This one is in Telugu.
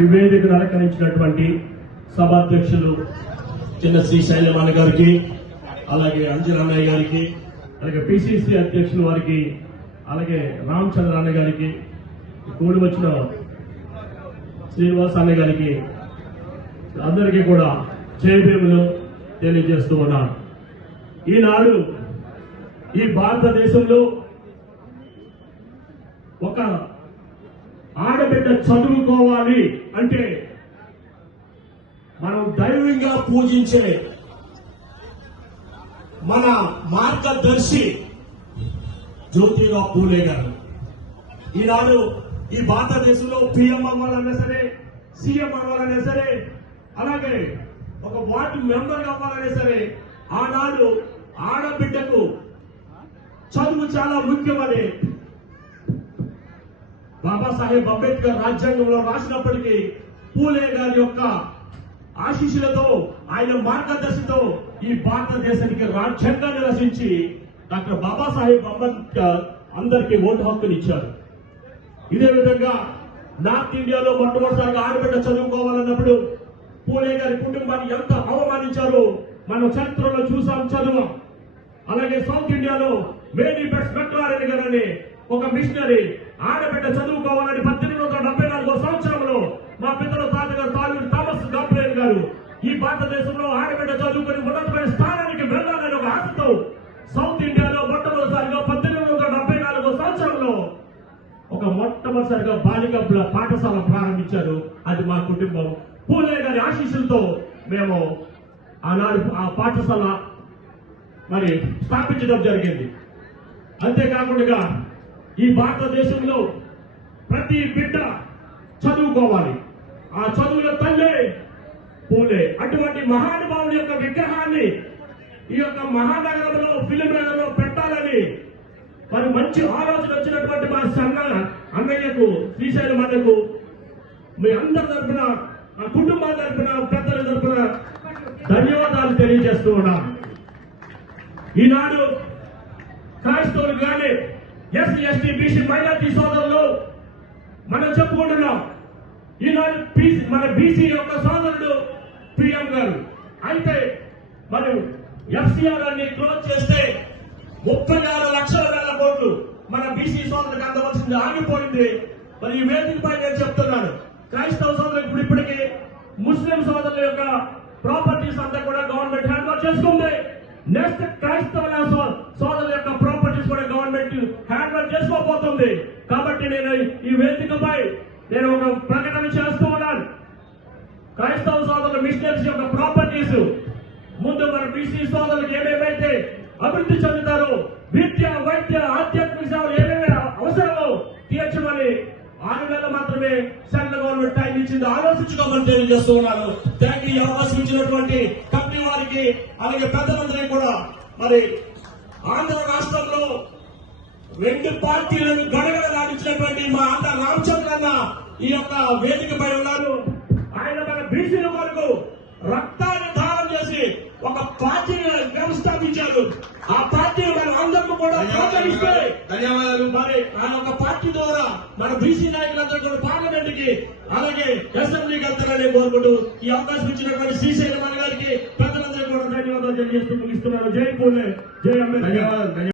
ఈ వేదికను అలంకరించినటువంటి సభాధ్యక్షులు చిన్న శ్రీశైలం అన్న గారికి, అలాగే అంజనన్నయ్య గారికి, అలాగే పిసిసి అధ్యక్షులు వారికి, అలాగే రామచంద్ర అన్న గారికి, కూడి వచ్చిన శ్రీనివాస్ అన్న గారికి అందరికీ కూడా జయభీములు తెలియజేస్తూ ఉన్నాను. ఈనాడు ఈ భారతదేశంలో ఒక ఆడబిడ్డ చదువుకోవాలి అంటే మనం దైవంగా పూజించే మన మార్గదర్శి జ్యోతిరావు పూలే గారు. ఈనాడు ఈ భారతదేశంలో పిఎం అవ్వాలన్నా సరే, సీఎం అవ్వాలన్నా సరే, అలాగే ఒక వార్డు మెంబర్ అవ్వాలన్నా సరే, ఆనాడు ఆడబిడ్డకు చదువు చాలా ముఖ్యమని బాబాసాహెబ్ అంబేద్కర్ రాజ్యాంగంలో రాసినప్పటికీ పూలే గారి యొక్క ఆశీస్సులతో, ఆయన మార్గదర్శితో ఈ భారతదేశానికి రాజ్యాంగాన్ని రచించి డాక్టర్ బాబాసాహెబ్ అంబేద్కర్ అందరికీ ఓటు హక్కునిచ్చారు. ఇదే విధంగా నార్త్ ఇండియాలో మొట్టమొదటిసారిగా ఆడబిడ్డ చదువుకోవాలన్నప్పుడు పూలే గారి కుటుంబాన్ని ఎంత అవమానించారో మనం చరిత్రలో చూసాం, చదువు. అలాగే సౌత్ ఇండియాలో మేరీ బెట్స్ మెక్లారెన్ గారని ఒక మిషనరీ ఆడబిడ్డ చదువుకోవాలని 1874 సంవత్సరంలో మా పితల తాతగారు తాలూరు థామస్ గాబ్రియల్ గారు ఈ భారతదేశంలో ఆడబిడ్డ చదువుకుని ఉన్నతమైన స్థానానికి వెళ్లాలని ఒక ఆశతో సౌత్ ఇండియాలో మొట్టమొదటిసారిగా 1874 సంవత్సరంలో ఒక మొట్టమొదటిసారిగా బాలికల పాఠశాల ప్రారంభించారు. అది మా కుటుంబం పూలే గారి ఆశీస్సులతో మేము ఆనాడు ఆ పాఠశాల మరి స్థాపించడం జరిగింది. అంతేకాకుండా ఈ భారతదేశంలో ప్రతి బిడ్డ చదువుకోవాలి. ఆ చదువుల తల్లే పూలే. అటువంటి మహానుభావుని యొక్క విగ్రహాన్ని ఈ యొక్క మహానగరంలో, ఫిలిం నగరంలో పెట్టాలని మరి మంచి ఆలోచన వచ్చినటువంటి మా అన్నయ్యకు, శ్రీశైలం అన్నకు మీ అందరి తరఫున, ఆ కుటుంబాల తరఫున, పెద్దల తరఫున ధన్యవాదాలు తెలియజేస్తూ ఉన్నాం. ఈనాడు క్రైస్తవులు కానీ, ఎస్సీ ఎస్టీ బీసీ మైనార్టీ సోదరులు మనం చెప్పుకుంటున్నాం. ఈనాడు మన బీసీ యొక్క సోదరుడు పిఎం గారు అయితే మరి ఎఫ్సిఆర్ అన్ని క్లోజ్ చేస్తే 36 లక్షల వేల కోట్లు మన బీసీ సోదరులకు అందవలసింది ఆగిపోయింది. మరి ఈ వేదికపై నేను చెప్తున్నాను, క్రైస్తవ సోదరులకు ఇప్పటికీ ముస్లిం సోదరుల యొక్క ప్రాపర్టీస్ అంతా కూడా గవర్నమెంట్ హ్యాండ్ ఓవర్ చేసుకుంది. నెక్స్ట్ క్రైస్తవ సోదరుల యొక్క ప్రాపర్టీస్ కూడా గవర్నమెంట్ హ్యాండ్ ఓవర్ చేసుకోబోతుంది. కాబట్టి నేను ఈ వేదికపై నేను ఒక ప్రకటన చేస్తూ ఉన్నాను. క్రైస్తవ సోదరుల మిషనరీస్ యొక్క ప్రాపర్టీస్ ముందు మన బీసీ సోదరులకు ఏమేమైతే అభివృద్ధి చెందుతారో, విద్య, వైద్య, ఆధ్యాత్మిక సేవలు ఏమేమి అవసరమో తీర్చమని 6 నెలలు మాత్రమే సెంట్రల్ గవర్నమెంట్ టైం ఇచ్చింది. ఆలోచించుకోమని తెలియజేస్తూ ఉన్నాను. దానికి ఈ అవకాశం ఇచ్చినటువంటి కంపెనీ వారికి, అలాగే పెద్దలందరికీ కూడా మరి ఆంధ్ర రాష్ట్రంలో 2 పార్టీలను గడగడలాడించినటువంటి మా అన్న రామచంద్రన్న ఈ యొక్క వేదికపై ఉన్నారు. ఆయన మన బీసీల వరకు రక్తాన్ని దానం చేసి ఒక పార్టీని వ్యవస్థాపించారు. ఆ పార్టీని మనం అందరూ కూడా ప్రోత్సహిస్తే ధన్యవాదాలు. మరి ఆ యొక్క పార్టీ ద్వారా మన బీసీ నాయకులందరూ కూడా పార్లమెంట్ కి, అలాగే అసెంబ్లీకి వెళ్తారని కోరుకుంటూ ఈ అవకాశం ఇచ్చినటువంటి శ్రీశైలం గారికి, పెద్దలందరూ కూడా ధన్యవాదాలు తెలియజేస్తూ ముగిస్తున్నాను. జై పూలే, జై అంబేద్కర్.